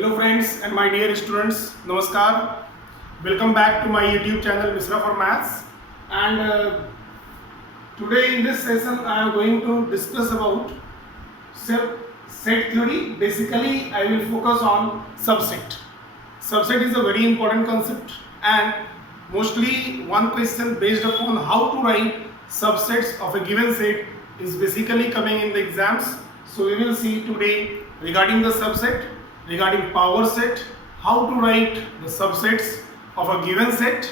Hello friends and my dear students, Namaskar. Welcome back to my YouTube channel Misra for Maths. And today in this session I am going to discuss about set theory. Basically I will focus on subset. Subset is a very important concept and mostly one question based upon how to write subsets of a given set is basically coming in the exams. So we will see today regarding the subset, regarding power set, how to write the subsets of a given set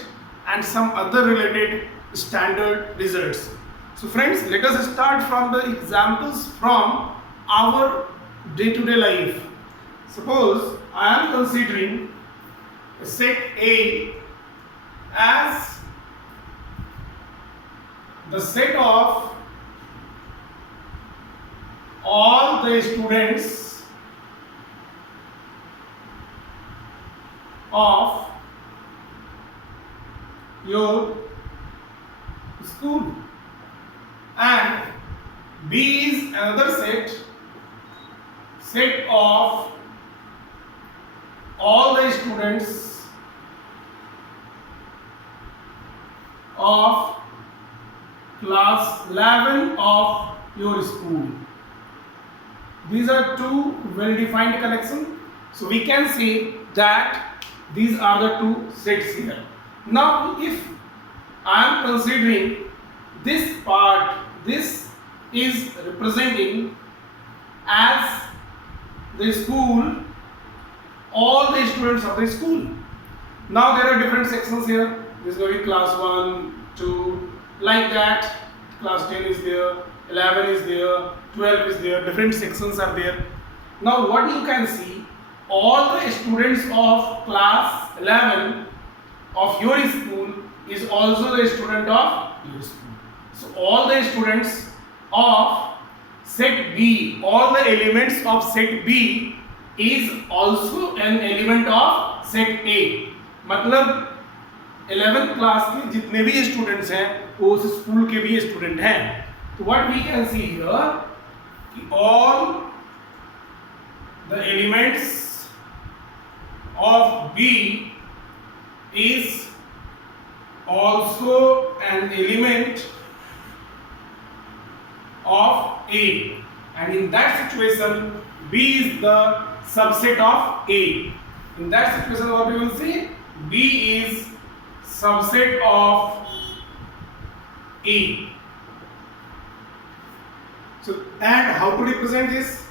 and some other related standard results. So friends, let us start from the examples from our day-to-day life. Suppose I am considering set A as the set of all the students of your school, and B is another set of all the students of class 11 of your school. These are two well-defined collections, so we can say that these are the two sets here. Now if I am considering this part, this is representing as the school, all the students of the school. Now there are different sections here. This is going to be class 1, 2, like that. Class 10 is there, 11 is there, 12 is there, different sections are there. Now what you can see, all the students of class 11 of your school is also the student of your school. So all the students of set B, all the elements of set B is also an element of set A. मतलब 11th class के जितने भी students हैं वो उस school के भी student हैं. तो what we can see here कि all the elements of B is also an element of A, and in that situation B is the subset of A. In that situation what we will see, B is subset of A. So, and how to represent this?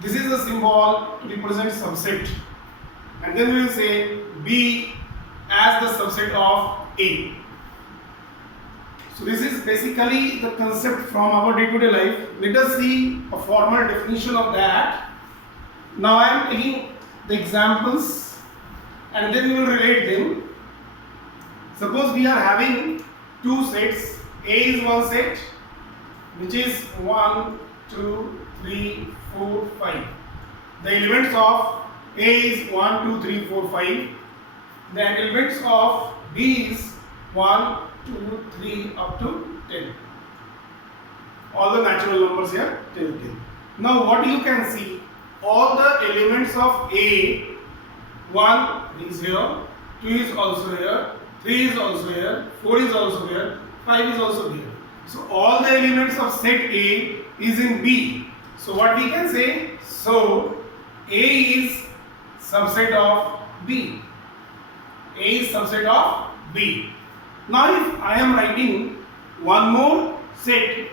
This is a symbol to represent subset, and then we will say B as the subset of A. So this is basically the concept from our day-to-day life. Let us see a formal definition of that. Now I am taking the examples and then we will relate them. Suppose we are having two sets. A is one set which is 1, 2, 3, 4, 5. The elements of A is 1, 2, 3, 4, 5. The elements of B is 1, 2, 3 up to 10. All the natural numbers here till 10. Now what you can see, all the elements of A, 1 is here, 2 is also here, 3 is also here, 4 is also here, 5 is also here. So all the elements of set A is in B. So what we can say, so A is subset of B. A is subset of B. Now if I am writing one more set,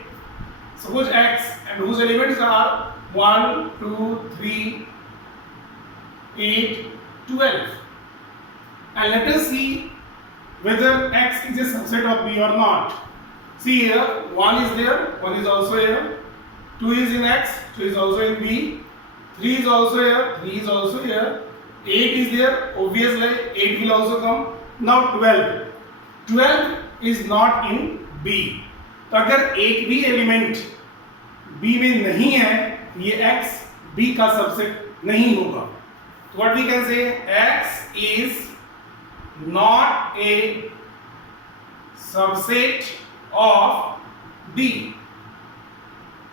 suppose X, and whose elements are 1, 2, 3, 8, 12. And let us see whether X is a subset of B or not. See here, 1 is there, 1 is also here, 2 is in X, 2 is also in B, 3 is also here, 3 is also here, 8 is there, obviously 8 will also come. Now 12. 12 is not in B. तो अगर एक भी element B में नहीं है, ये X B का subset नहीं होगा. तो what we can say, X is not a subset of B.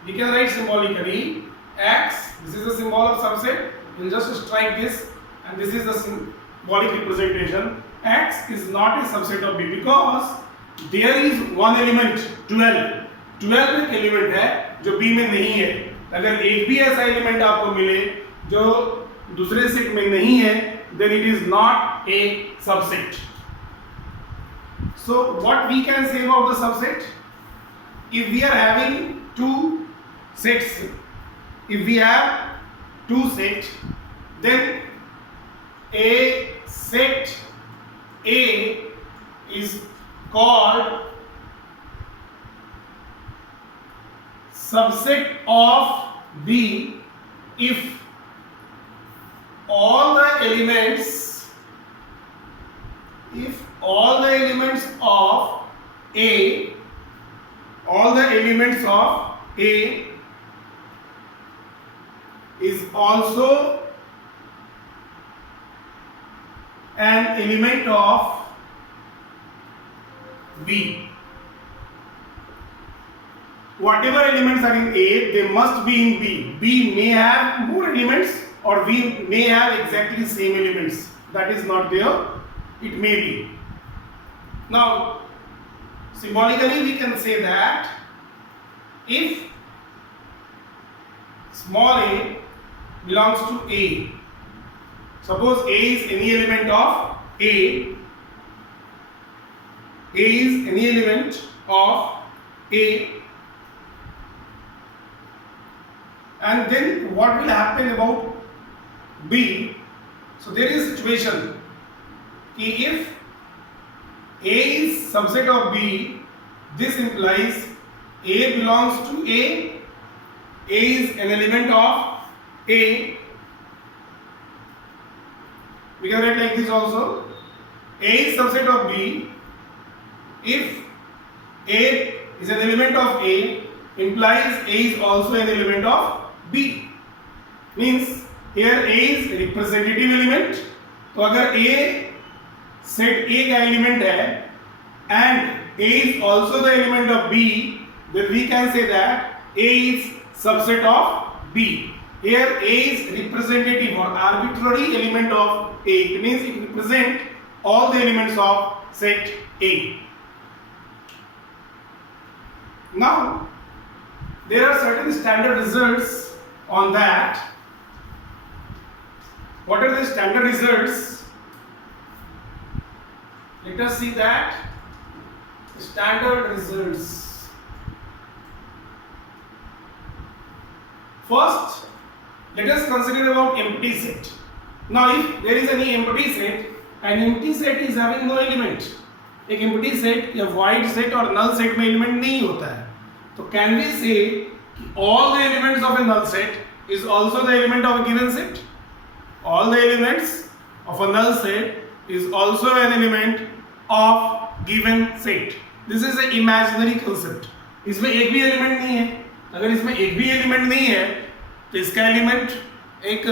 We can write symbolically X. This is the symbol of subset. We'll just strike this and this is the symbolic representation. X is not a subset of B because there is one element 12. 12 एक element है जो B में नहीं है. अगर एक भी ऐसा एलिमेंट आपको मिले जो दूसरे सेट में नहीं है, then it is not a subset. So what we can say about the subset? If we are having two sets, if we have two sets, then a set A is called subset of B if all the elements of A is also an element of B. Whatever elements are in A, they must be in B. B may have more elements or B may have exactly same elements. That is not there. It may be. Now, symbolically we can say that if small a belongs to A, suppose A is any element of A is any element of A, and then what will happen about B? So there is a situation if A is subset of B, this implies A belongs to A is an element of A. We can write like this also. A is subset of B. If A is an element of A, implies A is also an element of B. Means here A is representative element. तो अगर A set A का element है and A is also the element of B, then we can say that A is subset of B. Here A is representative or arbitrary element of A. It means it represents all the elements of set A. Now, there are certain standard results on that. What are the standard results? Let us see that. Standard results. First, let us consider about empty set. Now, if there is any empty set, an empty set is having no element. एक empty set या void set और null set में element नहीं होता है. तो can we say कि all the elements of a null set is also the element of a given set? All the elements of a null set is also an element of given set. This is an imaginary concept. इसमें एक भी element नहीं है. अगर इसमें एक भी element नहीं है, तो इसका element एक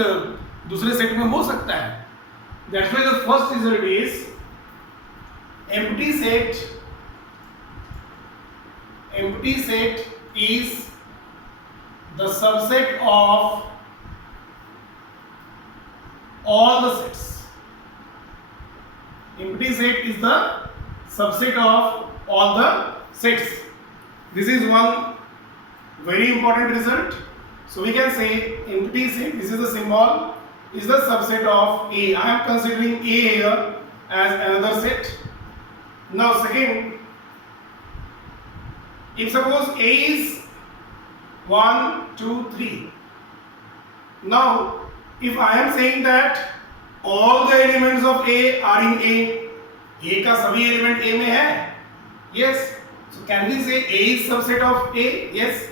दूसरे सेट में हो सकता है. That's why the first result is empty set. Empty set is the subset of all the sets. Empty set is the subset of all the sets. This is one very important result. So we can say empty set, this is the symbol, is the subset of A. I am considering A here as another set. Now second, if suppose A is 1, 2, 3. Now if I am saying that all the elements of A are in A का सभी element A में है? Yes. So can we say A is subset of A? Yes.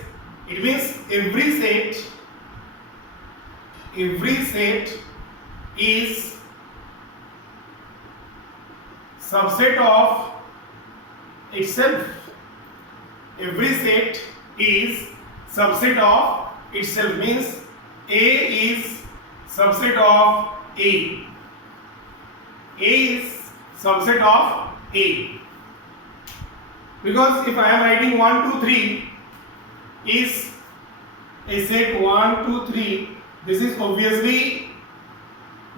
It means every set is subset of itself. Every set is subset of itself, means A is subset of A. A is subset of A. Because if I am writing 1, 2, 3 is a set 1, 2, 3, this is obviously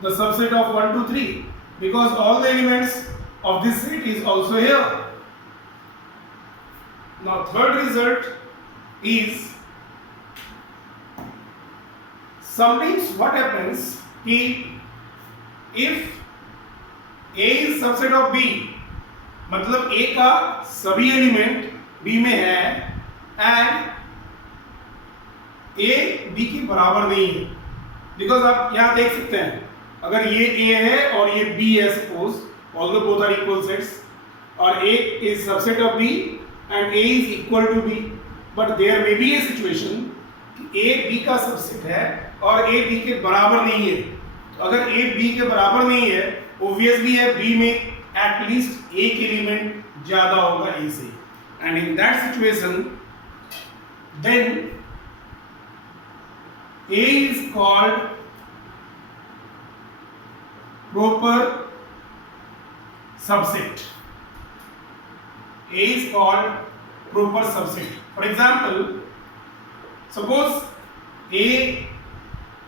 the subset of 1, 2, 3 because all the elements of this set is also here. Now third result is sometimes what happens कि if A is subset of B मतलब A का सभी element B में है and A B के बराबर नहीं है बिकॉज आप यहाँ देख सकते हैं अगर ये A है और ये B है suppose although both are equal sets और A is subset of B and A is equal to B but there may be a situation कि A B का सबसेट है और A B के बराबर नहीं है तो अगर A B के बराबर नहीं है ऑब्वियसली है B में एटलीस्ट एक एलिमेंट ज्यादा होगा A से and in that situation then A is called proper subset. A is called proper subset. For example, suppose A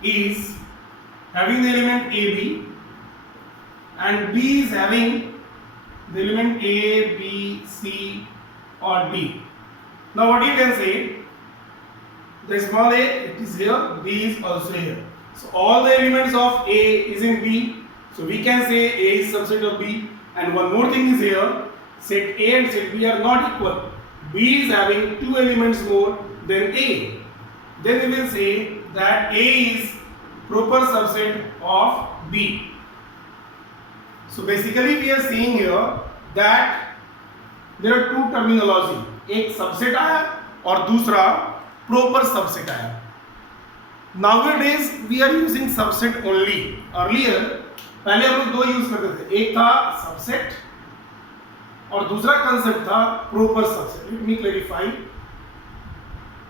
is having the element AB and B is having the element A, B, C or D. Now what you can say? The small a it is here, B is also here. So all the elements of A is in B. So we can say A is subset of B. And one more thing is here, set A and set B are not equal. B is having two elements more than A. Then we will say that A is proper subset of B. So basically we are seeing here that there are two terminology. एक subset आया और दूसरा proper subset आया. Nowadays we are using subset only. Earlier पहले हम लोग दो use करते थे एक था subset और दूसरा कंसेप्ट था proper subset. Let me clarify.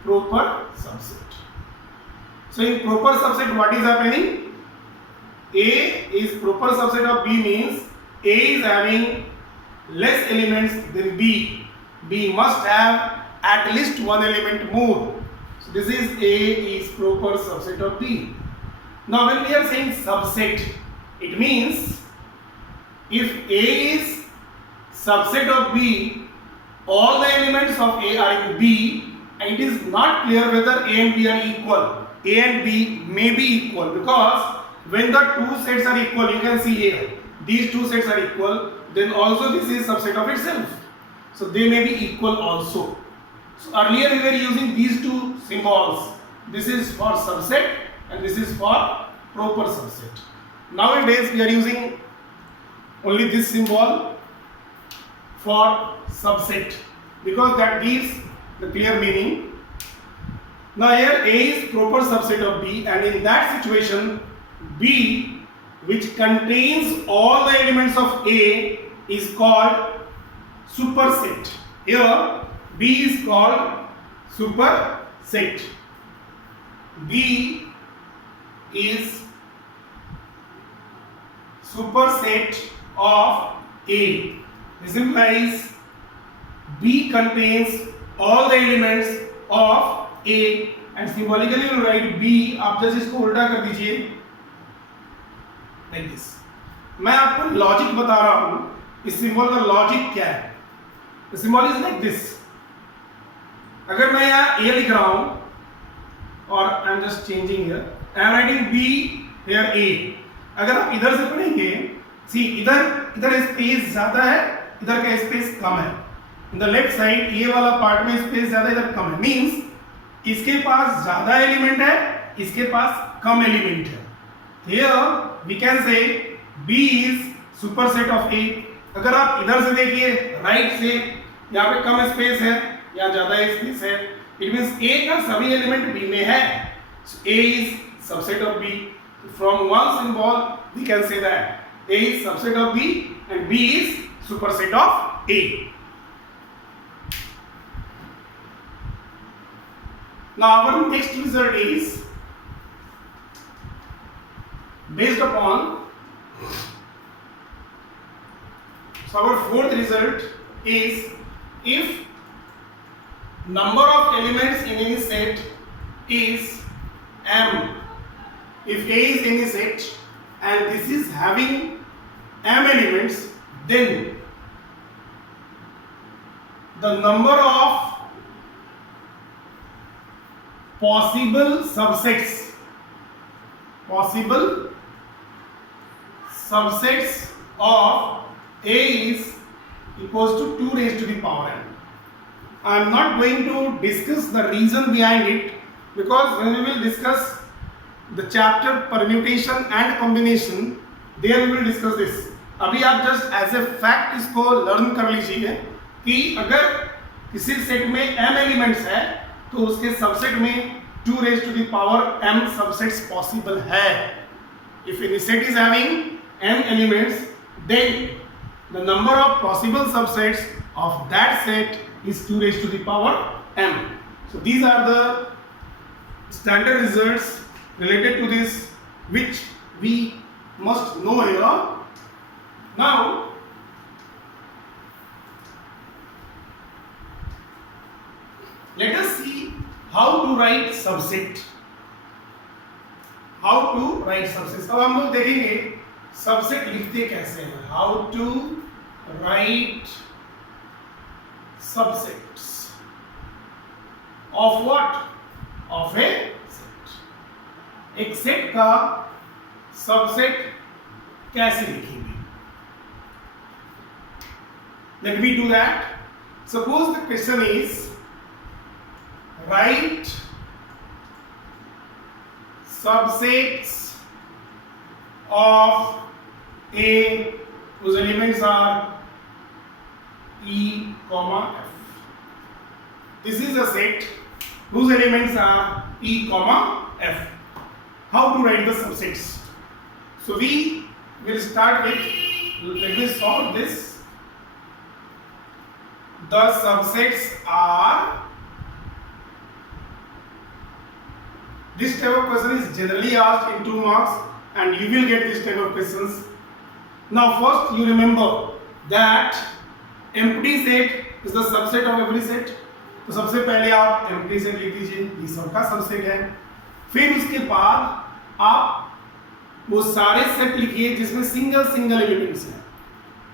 Proper subset. So in proper subset what is happening? A is proper subset of B means A is having less elements than B. B must have at least one element more. So this is A is proper subset of B. Now when we are saying subset, it means if A is subset of B, all the elements of A are in B, and it is not clear whether A and B are equal. A and B may be equal because when the two sets are equal, you can see here, these two sets are equal, then also this is subset of itself. So they may be equal also. So earlier we were using these two symbols. This is for subset and this is for proper subset. Nowadays we are using only this symbol for subset because that gives the clear meaning. Now here A is proper subset of B and in that situation B which contains all the elements of A is called superset. Here B is called superset. B is superset of A. This implies B contains all the elements of A and symbolically we will write B. आप जैसे इसको उल्टा कर दीजिए like this. मैं आपको logic बता रहा हूं इस सिंबल का लॉजिक क्या है. The symbol is like this. अगर मैं यहाँ A लिख रहा हूं और I am just changing here. I am writing B here A. अगर आप इधर से पढ़ेंगे, see इधर स्पेस ज्यादा है, इधर का स्पेस कम है. In the left side ये वाला पार्ट में स्पेस ज्यादा इधर कम है. Means इसके पास ज्यादा एलिमेंट है, इसके पास कम एलिमेंट है. Here we can say B is superset of A. अगर आप इधर से देखिए राइट से यहाँ पे कम स्पेस है या ज्यादा स्पेस है, it means A का सभी एलिमेंट B में है. So A is subset of B. From one symbol we can say that A is subset of B and B is superset of A. Now our next result is based upon, so our fourth result is if number of elements in any set is m, if A is any set and this is having m elements, then the number of possible subsets of A is equals to 2 raised to the power n. I am not going to discuss the reason behind it, because when we will discuss the chapter permutation and combination, there we will discuss this. अभी आप just as a fact इसको learn कर लीजिए कि अगर किसी set में m elements है तो उसके सबसेट में 2 raised to the power m subsets possible है. If any set is having m elements, then the number of possible subsets of that set is 2 raised to the power m. So these are the standard results related to this which we must know here. Now let us see how to write subset. अब हम लोग देखेंगे subset लिखते कैसे हैं. How to write subsets of what? Of a set. एक set का subset कैसे लिखेंगे? Let me do that. Suppose the question is write subsets of A whose elements are E, F. This is a set whose elements are E, F. How to write the subsets? So we will start with, let me solve this. The subsets are, this type of question is generally asked in 2 marks and you will get this type of questions. Now first you remember that empty set is the subset of every set. तो सबसे पहले आप empty set लिख दीजिए, ये सबका subset है. फिर उसके बाद आप वो सारे सेट लिखिए जिसमें सिंगल एलिमेंट्स हैं.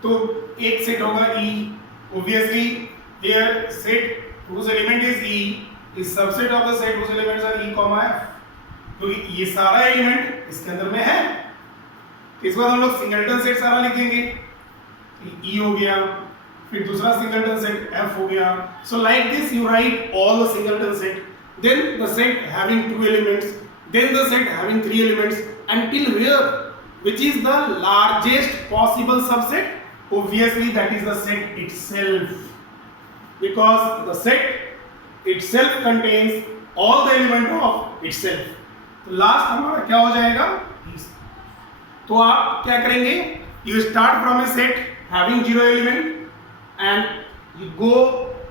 तो एक सेट होगा E, obviously here set whose element is E is subset of the set whose elements are E, F. क्योंकि ये सारा एलिमेंट इसके अंदर में है. इस बार हम लोग सिंगलटन सेट सारा लिखेंगे. E हो गया, फिर दूसरा सिंगलटन सेट F हो गया. So like this you write all the singleton set, then the set having 2 elements, then the set having 3 elements, until where, which is the largest possible subset? Obviously that is the set itself, because the set itself contains all the element of itself. तो last हमारा क्या हो जाएगा? तो आप क्या करेंगे? You start from a set having 0 element and you go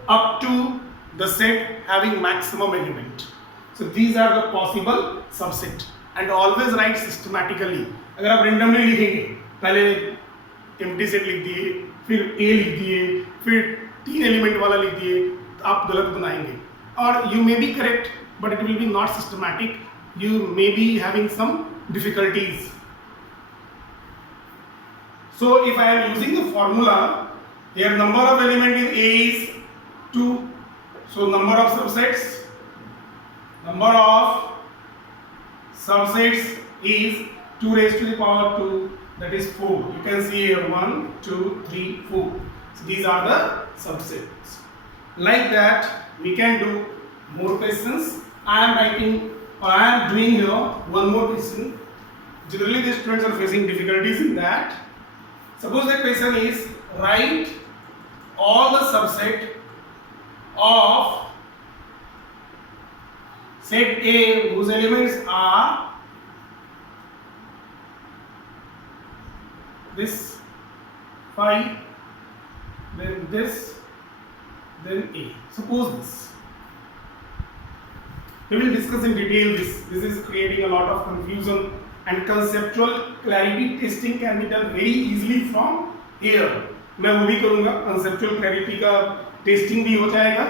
up to the set having maximum element. So these are the possible subset and always write systematically. अगर आप randomly लिखेंगे, पहले empty set लिख दिए, फिर A लिख दिए, फिर 3 element वाला लिख दिए, तो आप गलत बनाएंगे. और you may be correct, but it will be not systematic. You may be having some difficulties. So if I am using the formula, here number of element in A is 2. So number of subsets is 2 raised to the power 2, that is 4. You can see here 1, 2, 3, 4. So these are the subsets. Like that we can do more questions. I am doing here one more question. Generally the students are facing difficulties in that. Suppose the question is write all the subset of set A whose elements are this 5, then this, then A. Suppose this. We will discuss in detail this. This is creating a lot of confusion, and conceptual clarity testing can be done very easily from here. मैं वो भी करूँगा, conceptual clarity का testing भी हो जाएगा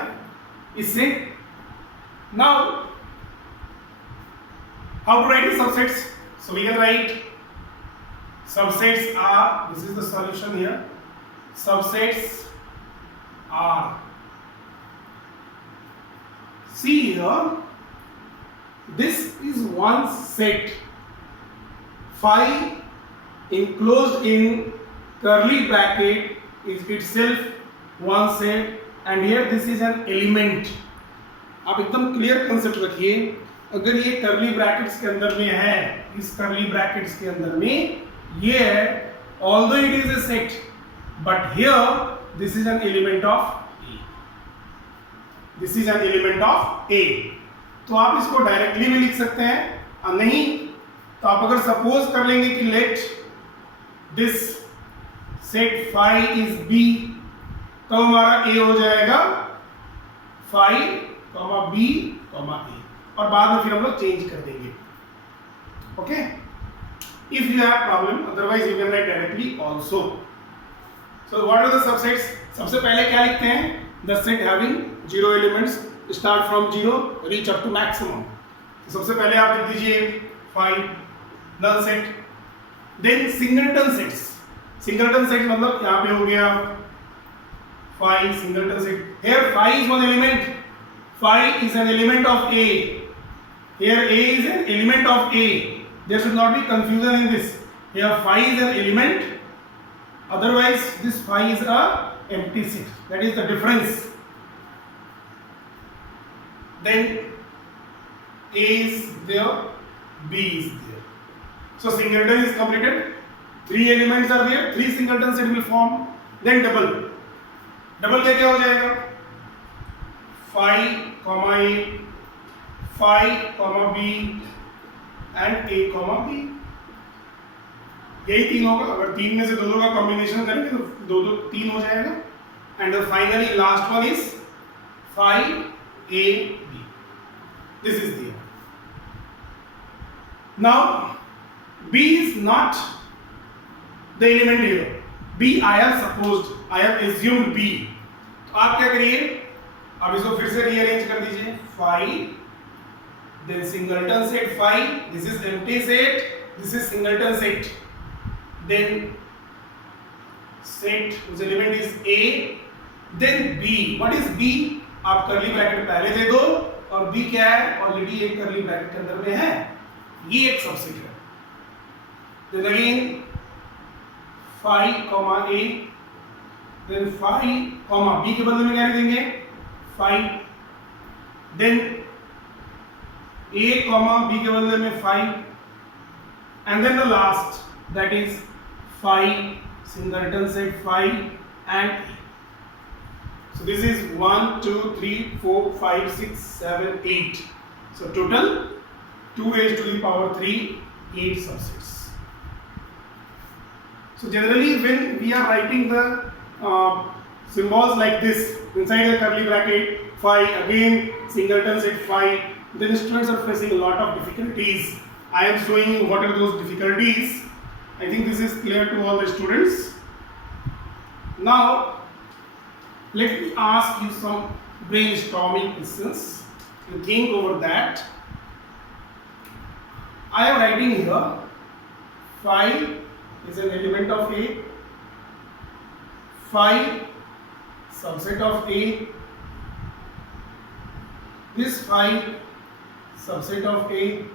इससे. Now, how to write the subsets? So we can write subsets are, this is the solution here, subsets are, see here, this is one set, phi enclosed in curly bracket is itself one set, and here this is an element. आप एकदम clear concept रखिए, अगर ये curly brackets के अंदर में है, इस कर्ली ब्रैकेट्स के अंदर में ये है, although it is a set, but here this is an element of A. This is an element of A. तो आप इसको डायरेक्टली भी लिख सकते हैं, और नहीं तो आप अगर सपोज कर लेंगे कि let this set phi is B, तो हमारा A हो जाएगा phi comma B comma A, और बाद में फिर हम लोग चेंज कर देंगे. Okay, if you have problem, otherwise you can write directly also. So what are the subsets? सबसे पहले क्या लिखते हैं? The set having 0 elements start from 0 reach up to maximum. तो सबसे पहले आप लिख दीजिए phi null set. Then singleton sets. Singleton set मतलब यहाँ पे हो गया phi singleton set. Here phi is one element. Phi is an element of A. Here A is an element of A. There should not be confusion in this. Here phi is an element. Otherwise, this phi is a empty set. That is the difference. Then A is there, B is there. So singleton is completed. 3 elements are there. 3 singleton set will form. Then double. Double क्या हो जाएगा? Phi comma A, phi comma B and A comma B. यही 3 होगा. अगर 3 में से दो का कॉम्बिनेशन करेंगे तो 3 हो जाएगा. And finally last one is phi A B. This is there. Now B is not the element here. B I have supposed, I have assumed B. तो आप क्या करिए, अब इसको फिर से रीअरेंज कर दीजिए. Phi, then singleton set phi, this is empty set, this is singleton set. Then set whose element is A, then B. What is B? आप कर्ली ब्रैकेट पहले दे दो, और B क्या है? ऑलरेडी एक कर्ली ब्रैकेट के अंदर में है, ये एक सबसेट है. Then again phi comma A, then phi comma B के बदले में क्या देंगे? Phi. Then A comma B के बदले में phi, and then the last, that is phi singleton set phi and A. So this is 1 2 3 4 5 6 7 8. So total 2 raised to the power 3, 8 subsets. So generally when we are writing the symbols like this inside the curly bracket, phi, again singleton set phi, then students are facing a lot of difficulties. I am showing you what are those difficulties. I think this is clear to all the students. Now let me ask you some brainstorming questions. You think over that. I am writing here phi is an element of A, phi subset of A, this phi subset of A,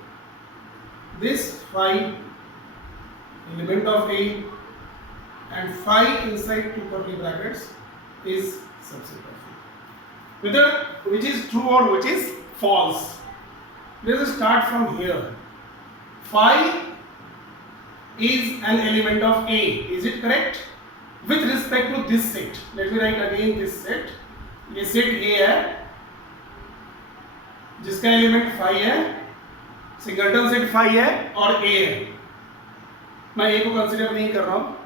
this phi element of A, and phi inside 2 curly brackets is subset of A. Whether which is true or which is false. Let us start from here. Phi is an element of A. Is it correct? With respect to this set, let me write again this set. ये set A है, जिसका element phi है, singleton set phi है और A है. मैं A को consider नहीं कर रहा हूँ.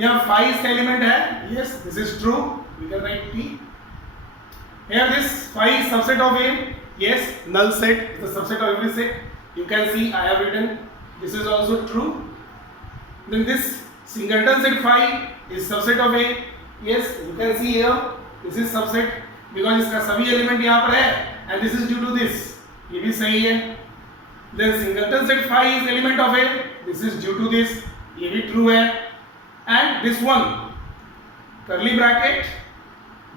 यहाँ phi इसका एलिमेंट है. Yes, this is true. We can write P. Here this phi is subset of A. Yes, null set is the subset of every set. You can see I have written. This is also true. Then this singleton set phi is subset of A. Yes, you can see here this is subset because इसका सभी element यहाँ पर है, and this is due to this. ये भी सही है. Then singleton set phi is element of A. This is due to this. ये भी ट्रू है, and this one curly bracket,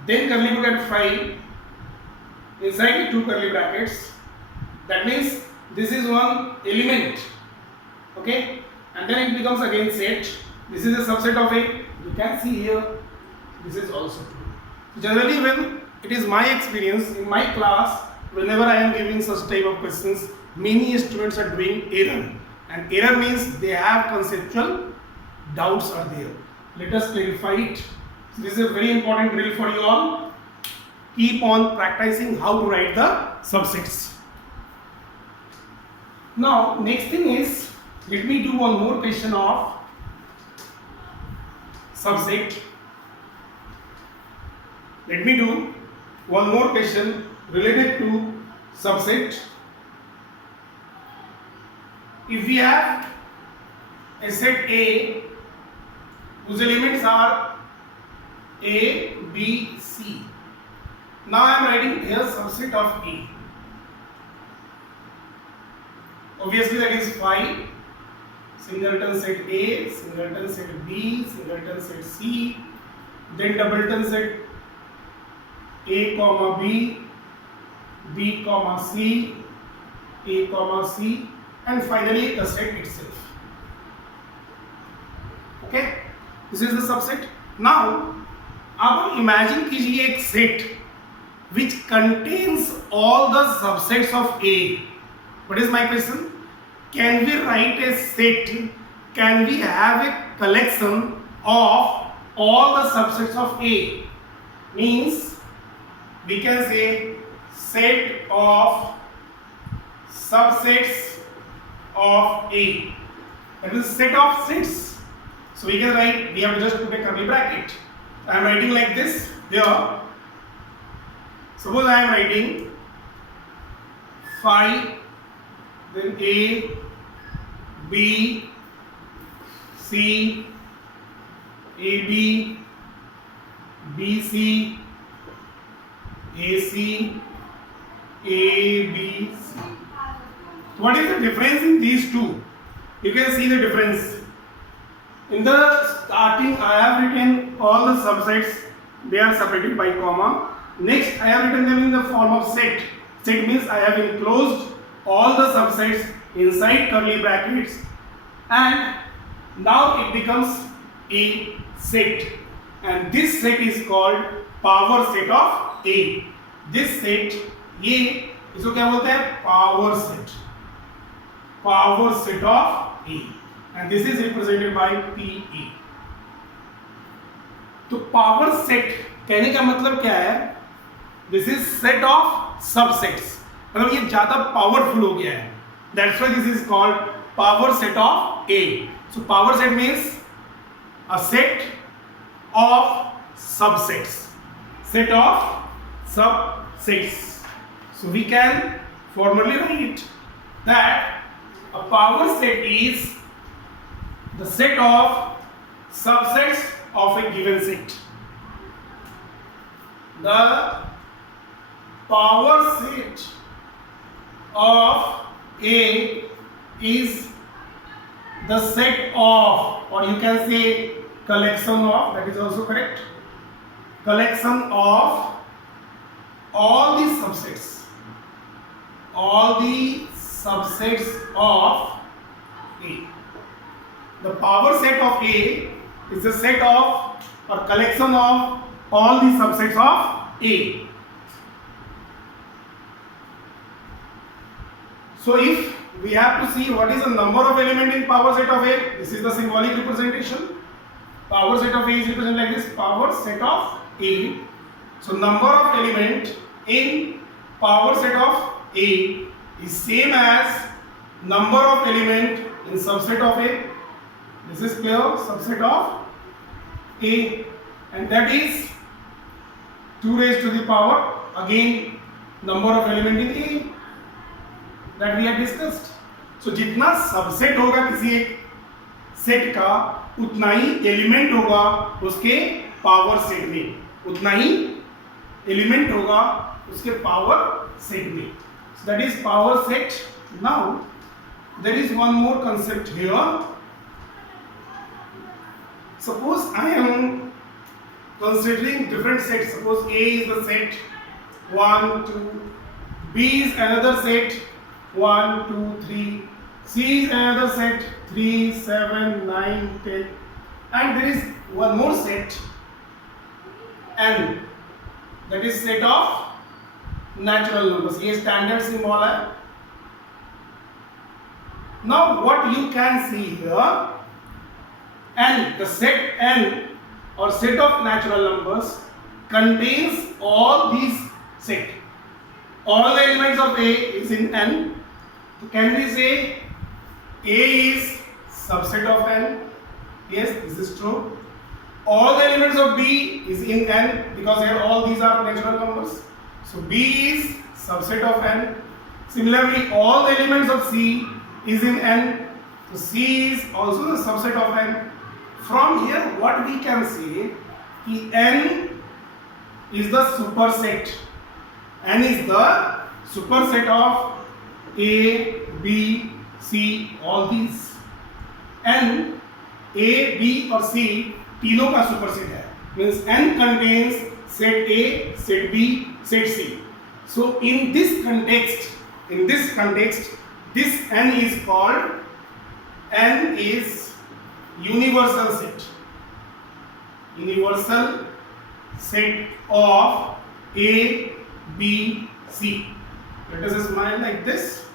then curly bracket 5 inside the two curly brackets. That means this is one element, okay, and then it becomes again set. This is a subset of A. You can see here this is also true. Generally, when it is my experience in my class, whenever I am giving such type of questions, many students are doing error, and error means they have conceptual doubts are there. Let us clarify it. This is a very important drill for you all. Keep on practicing how to write the subsets. Now, next thing is, let me do one more question of subset. Let me do one more question related to subset. If we have a set A whose elements are A, B, C. Now I am writing here subset of A. Obviously that is phi, singleton set A, singleton set B, singleton set C, then doubleton set A comma B, B comma C, A comma C, and finally the set itself. Okay, this is the subset. Now अब imagine कीजिए एक set which contains all the subsets of A. What is my question? Can we write a set, can we have a collection of all the subsets of A? Means we can say set of subsets of A, that is set of sets. So we can write, we have just put a curly bracket. I am writing like this here. Suppose I am writing phi, then A, B, C, AB, BC, AC, ABC. What is the difference in these two? You can see the difference. In the starting, I have written all the subsets, they are separated by comma. Next, I have written them in the form of set. Set means I have enclosed all the subsets inside curly brackets, and now it becomes a set. And this set is called power set of A. This set, ये इसको क्या बोलते हैं? Power set. Power set of A. And this is represented by PE. तो power set कहने का मतलब क्या है? This is set of subsets, मतलब ये ज्यादा पावरफुल हो गया है. That's why this is called power set of A. So power set means a set of subsets. Set of subsets. So we can formally write that a power set is the set of subsets of a given set. The power set of A is the set of, or you can say collection of, that is also correct, collection of all the subsets, all the subsets of A. The power set of A is the set of or collection of all the subsets of A. So if we have to see what is the number of element in power set of A, this is the symbolic representation. Power set of A is represented like this, power set of A. So number of element in power set of A is same as number of element in subset of A. This is clear, subset of A, and that is 2 raised to the power, again number of element in A that we have discussed. So जितना subset होगा किसी एक set का, उतना ही element होगा उसके power set में, उतना ही एलिमेंट होगा उसके पावर सेट में. So that is power set. Now there is one more concept here. Suppose I am considering different sets. Suppose A is the set 1, 2, B is another set 1, 2, 3, C is another set 3, 7, 9, 10, and there is one more set N, that is set of natural numbers. ये standard symbol है. Now what you can see here, N, the set N or set of natural numbers contains all these set. All the elements of A is in N. So can we say A is subset of N? Yes, this is true. All the elements of B is in N because here all these are natural numbers. So B is subset of N. Similarly, all the elements of C is in N. So C is also the subset of N. From here, what we can say, the N is the superset. N is the superset of A, B, C, all these. N, A, B और C तीनों का superset है. Means N contains set A, set B, set C. So in this context, this N is called, N is universal set. Universal set of A, B, C. Let us smile like this.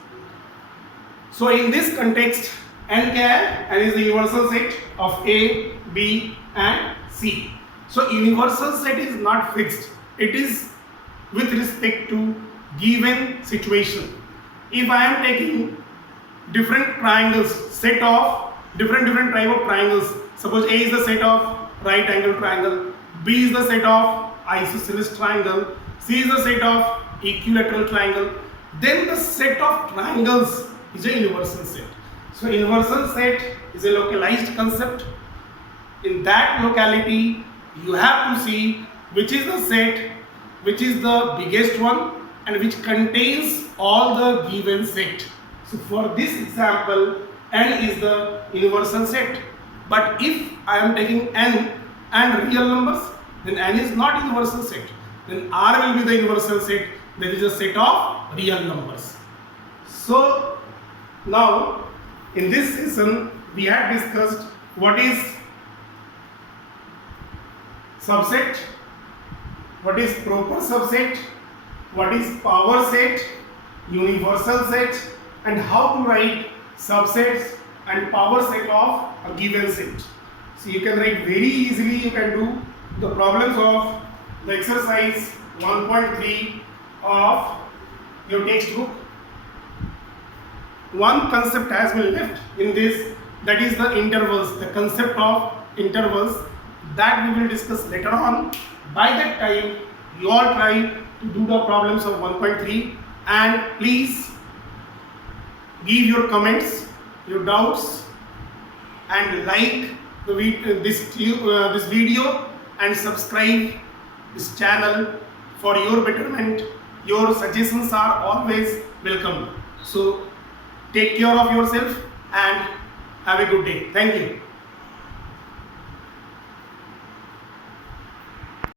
So in this context, N क्या है? N is the universal set of A, B and C. So universal set is not fixed. It is with respect to given situation. If I am taking different triangles, set of different type of triangles. Suppose A is the set of right angle triangle, B is the set of isosceles triangle, C is the set of equilateral triangle. Then the set of triangles is a universal set. So universal set is a localized concept. In that locality, you have to see which is the set, which is the biggest one, and which contains all the given set. So for this example, N is the universal set. But if I am taking N and real numbers, then N is not universal set. Then R will be the universal set, that is a set of real numbers. So now in this session we have discussed what is subset, what is proper subset, what is power set, universal set, and how to write subsets and power set of a given set. So you can write very easily, you can do the problems of the exercise 1.3 of your textbook. One concept has been left in this, that is the intervals, the concept of intervals, that we will discuss later on. By that time, you all try to do the problems of 1.3 and please give your comments, your doubts, and like this video and subscribe this channel for your betterment. Your suggestions are always welcome. So take care of yourself and have a good day. Thank you.